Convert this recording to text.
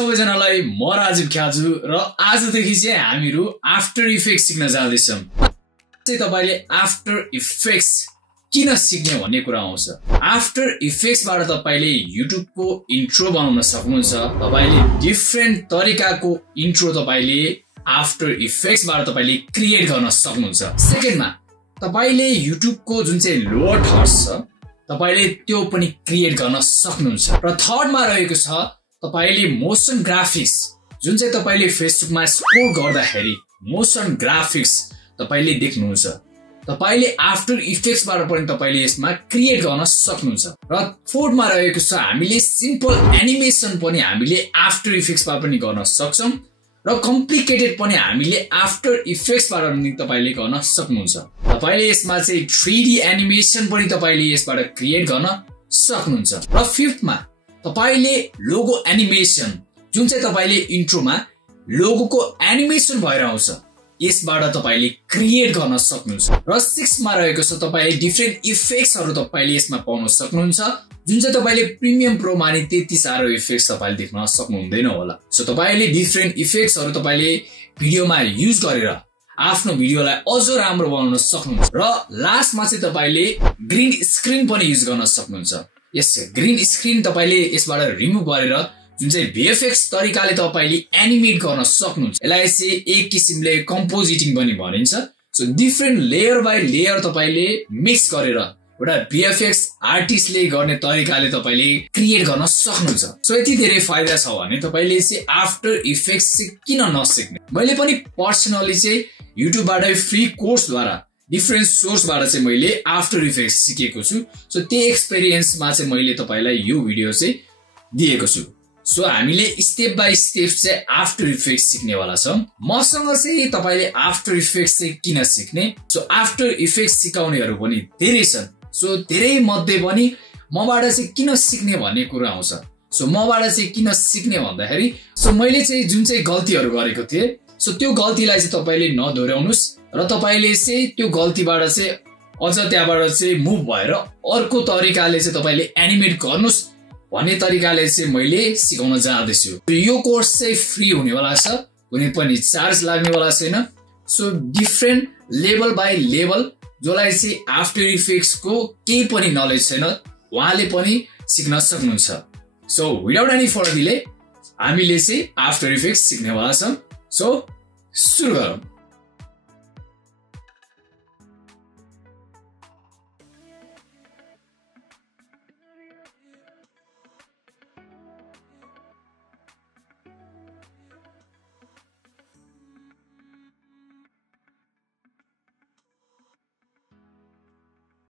सबैजनालाई म राजीव ख्याजु र आजदेखि चाहिँ हामीहरू आफ्टर इफेक्ट सिक्न जाँदैछौँ। चाहिँ तपाईले आफ्टर इफेक्ट्स किन सिक्ने भन्ने कुरा आउँछ। आफ्टर इफेक्ट्सबाट तपाईले युट्युबको इन्ट्रो बनाउन सक्नुहुन्छ। तपाईले डिफरेन्ट तरिकाको इन्ट्रो तपाईले आफ्टर इफेक्ट्सबाट तपाईले क्रिएट गर्न सक्नुहुन्छ। सेकेन्डमा तपाईले युट्युबको जुन चाहिँ लोअर थर्ड्स छ तपाईले त्यो पनि क्रिएट गर्न सक्नुहुन्छ। र थर्डमा रहेको छ तपाईले मोसन ग्राफिक्स जुन चाहिँ तपाईले फेसबुकमा स्क्रोल गर्दाखेरि मोसन ग्राफिक्स तपाईले देख्नुहुन्छ। तपाईले आफ्टर इफेक्ट्सबाट पनि तपाईले यसमा क्रिएट गर्न सक्नुहुन्छ। र फोर्थमा रहेको छ हामीले सिम्पल एनिमेसन पनि हामीले आफ्टर इफेक्ट्सबाट पनि गर्न सक्छौं र कम्प्लिकेटेड पनि हामीले आफ्टर इफेक्ट्सबाट पनि तपाईले गर्न सक्नुहुन्छ। तपाईले यसमा चाहिँ 3D एनिमेसन पनि तपाईले यसबाट क्रिएट गर्न सक्नुहुन्छ। र फिफ्थमा तपाईले लोगो एनिमेसन जुन चाहिँ तपाईले इन्ट्रोमा लोगोको एनिमेसन भएर आउँछ यसबाट तपाईले क्रिएट गर्न सक्नुहुन्छ। र सिक्समा रहेको छ तपाईले डिफरेन्ट इफेक्ट्सहरु तपाईले यसमा पाउन सक्नुहुन्छ जुन चाहिँ तपाईले प्रिमियम प्रोमा नि त्यति सारो इफेक्ट्स तपाईले देख्न सक्नुहुँदैन होला। सो तपाईले डिफरेन्ट इफेक्ट्सहरु तपाईले भिडियोमा युज गरेर आफ्नो भिडियोलाई अझ राम्रो बनाउन सक्नुहुन्छ। र लास्टमा चाहिँ तपाईले ग्रीन स्क्रिन पनि युज गर्न सक्नुहुन्छ। यस ग्रीन स्क्रिन तपाईले यसबाट रिमुभ गरेर जुन चाहिँ VFX तरिकाले तपाईले एनिमेट गर्न सक्नुहुन्छ। यसलाई चाहिँ एक किसिमले कम्पोजिटिङ पनि भनिन्छ। So different layer by layer तपाईले मिक्स गरेर एउटा VFX आर्टिस्टले गर्ने तरिकाले तपाईले क्रिएट गर्न सक्नुहुन्छ। सो यति धेरै फाइदा छ भने तपाईले चाहिँ आफ्टर इफेक्ट्स चाहिँ किन नसिक्ने। मैले पनि पर्सनली चाहिँ युट्युबबाटै फ्री कोर्सद्वारा डिफरेन्ट सोर्सबाट चाहिँ मैले आफ्टर इफेक्ट्स सिकेको छु। सो त्यो एक्सपिरियन्समा चाहिँ मैले तपाईलाई यो भिडियो चाहिँ दिएको छु। सो हामीले स्टेप बाइ स्टेप चाहिँ आफ्टर इफेक्ट्स सिक्नेवाला छौं। मसँग चाहिँ तपाईले आफ्टर इफेक्ट्स चाहिँ किन सिक्ने। सो आफ्टर इफेक्ट्स सिकाउनेहरु पनि धेरै छन्। सो धेरै मध्ये पनि मबाट चाहिँ किन सिक्ने भन्ने कुरा आउँछ। सो मबाट चाहिँ किन सिक्ने भन्दाखेरि सो मैले चाहिँ जुन चाहिँ गल्तीहरु गरेको थिए सो त्यो गल्तीलाई चाहिँ तपाईले नदोहोर्याउनुस् र तपाईले चाहिँ त्यो गल्तीबाट चाहिँ अझ त्यहाँबाट चाहिँ मुभ भएर अर्को तरिकाले चाहिँ तपाईले एनिमेट गर्नुस् भन्ने तरिकाले चाहिँ मैले सिकाउन जाँदैछु। यो कोर्स चाहिँ फ्री हुनेवाला छ, कुनै पनि चार्ज लाग्नेवाला छैन। So different level by level जसलाई चाहिँ आफ्टर इफेक्ट्सको केही पनि नलेज छैन उहाँले पनि सिक्न सक्नुहुन्छ। So without any further delay हामीले चाहिँ आफ्टर इफेक्ट्स सिक्नेवाला छौं। सो सुरु गरौँ।